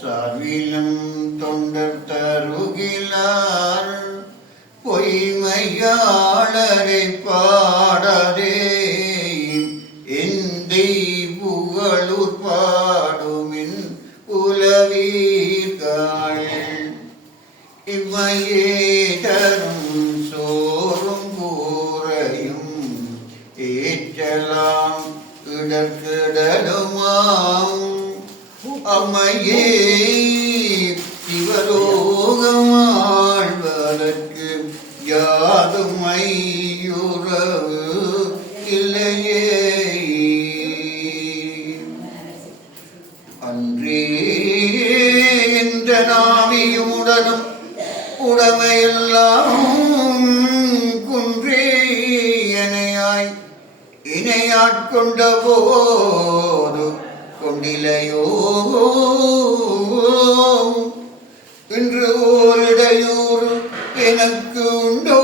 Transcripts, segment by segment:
சாவிலும் தொண்டர் தருகிலார் பொய்மையாளரை பாடரே. எந்தை புகழூர் பாடுமின் உலவீர்கள் இம்மையே தரும் சோறும் கூறையும் ஏற்றலாம் இடர்கிடலுமாம் அமையே சிவலோகம் ஆழ்வதற்கு யாதும் இல்லையே. அன்றே என்ற நாவியும் உடலும் உடமையெல்லாம் குன்றே இணையாய் இணையாட்கொண்ட போது கொண்டிலையோ இன்று ஓரிடையூறு எனக்கு உண்டோ?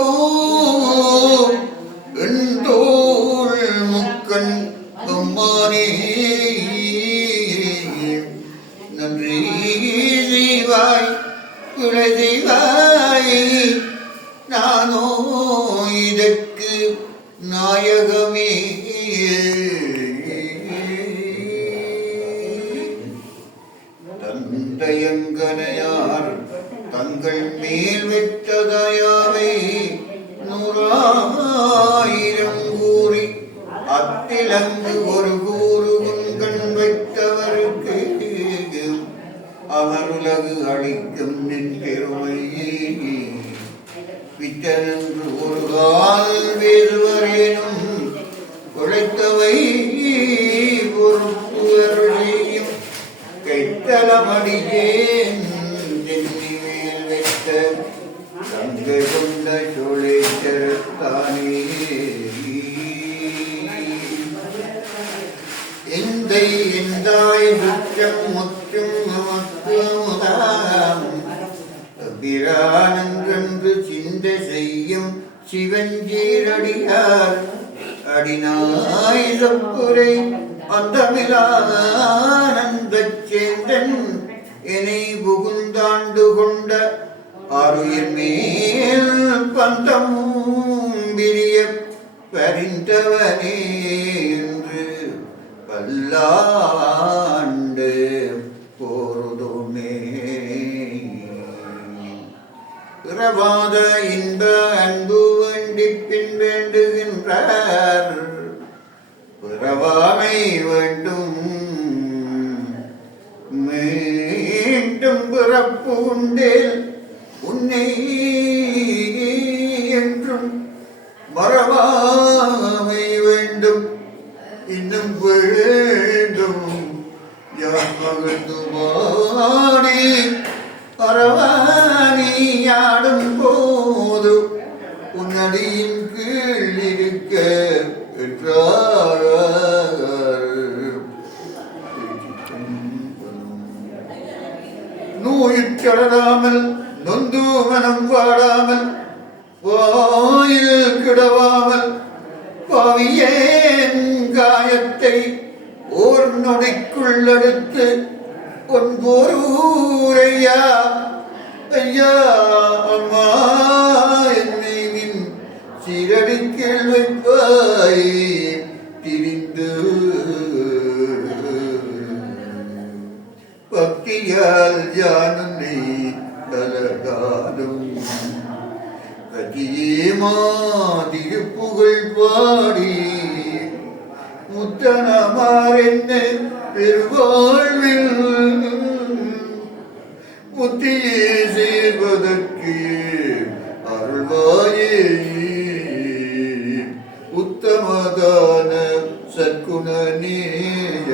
தங்கள் மேல் வெற்றதயாவை நூறாயிரம் கூறி அத்திலங்கு ஒரு கூறு உண்கண் வைத்தவருக்கு அவருலகு அளிக்கும் நின் பெருமையே. விட்டனென்று ஒரு கால் வேறுவரேனும் உழைத்தவை பொறுப்பு அருளையும். கைத்தலமடியேன் தென்னி வெட்ட வைத்த தங்கை கொண்ட சோலை தரத்தானே எந்தை எந்தாய் முற்றம் முற்றும் நமக்கு முதாம் பிரானங்கன்று சிந்த செய்யும் சிவஞ்சீரடியார் அடிநாய் சொப்புரை அந்தமிலானந்த என்னை புகுந்தாண்டு கொண்ட அருயிர் மேல் பந்தமும் விரிய பறிந்தவனே என்று பல்லாண்டு போருதுமே. இரவாத இன்ப அன்பு வேண்டி பின் வேண்டுகின்றார். பிறவாமை வேண்டும் பிறப்பு உண்டேல் உன்னை என்றும் மறவாமை வேண்டும். இன்னும் வேண்டும். யார் மகிழ்ந்து மாடி அரவாணியாடும் போது உன்னடியின் கீழ் இருக்க என்றார் நோயுற்றடாமல் நொந்தூவனம் வாடாமல் வாயில் கிடவாமல் பாவியேன் காயத்தை ஓர் நொடிக்குள் அடுத்து ஒன்போரூரையா ஐயா அம்மா என்னை நின் சீரடிக்கில் வைப்பாய் திரிந்து பக்தியால் ஜானனை கலகாலும் கஜீமா திருப்புகழ் பாடி முத்தனமார் என்ன பெருவாழ்வில் புத்தியே சேர்வதற்கு அருள்வாயே. உத்தமதான சற்குணநேய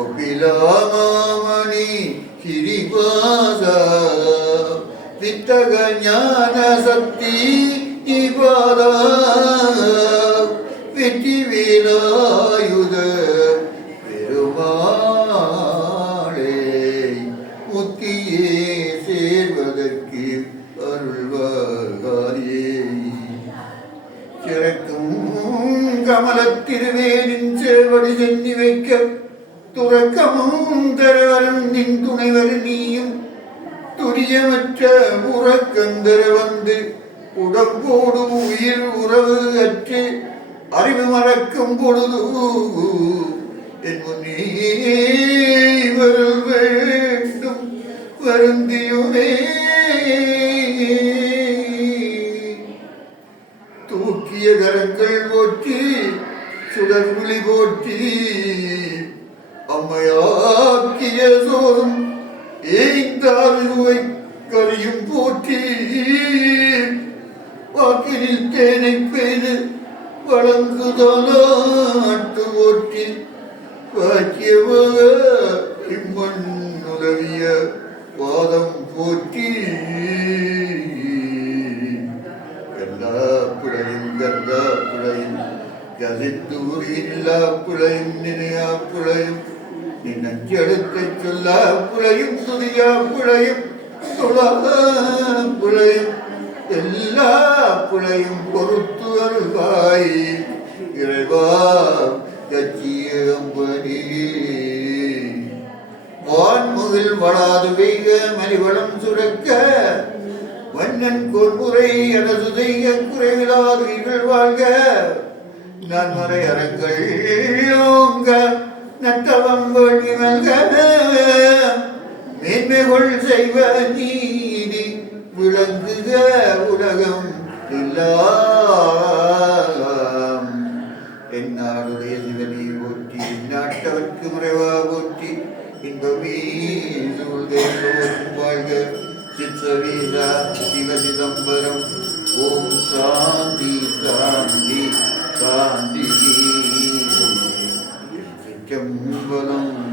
ஒப்பிலாமாமணி തിരിവാസ വിത്തക ജ്ഞാന സക്തി ഇവാദ വെറ്റിവേലായുധ പെരുമാളേ കമലത്തിരുവേനും ചെവടി ചെന്നിവയ്ക്ക്. തുറക്കമോ துறக்கமும் நின் துணைவர் நீயும். துரியமற்ற உறக்கந்தர வந்து உடம்போடு உயிர் உறவு அற்று அறிவு மறக்கும் பொழுது என் வேண்டும். வருந்தியுமே தூக்கிய கரங்கள் போற்றி சுடர்விழி போற்றி அம்மையாக்கிய சோறும் ஏய்ந்தாருவை கரியும் போற்றி. வாக்கினில் தேனை பெய்து வழங்குதலாட்டு ஓற்றி. வாக்கியமாக இம்மண் உதவிய வாதம் போற்றி. எல்லா பிழையும் கந்தா பிழையும் புழையும் இல்லா பிழையும் நினையா பிழையும் நெஞ்செடுக்கச் சொல்ல புழையும் துதியா புழையும் புழையும் எல்லா புழையும் பொறுத்து அருள்வாய். இறைவா கச்சியம்பனி வான்முகில் வளாது வெய்க மலிவளம் சுரக்க. வண்ணன் கொன்முறை அரசு செய்ய குறைவிலாது இகழ் வாழ்க நான் மறை அறங்கள் ஓங்க நட்டவம் வேண்டி மல்க மேன்மைகள் செய்வ நீதி விளங்குக உலகம் எல்லாம் என்னாடுடைய சிவனை போற்றி நாட்டவர்க்கு முறைவா போற்றி இன்பமே சூழ்ந்தோறும் வாழ்க சித்சவீரா சிவ சிதம்பரம் ஓம் சாந்தி சாந்தி சிற்றம்பலம்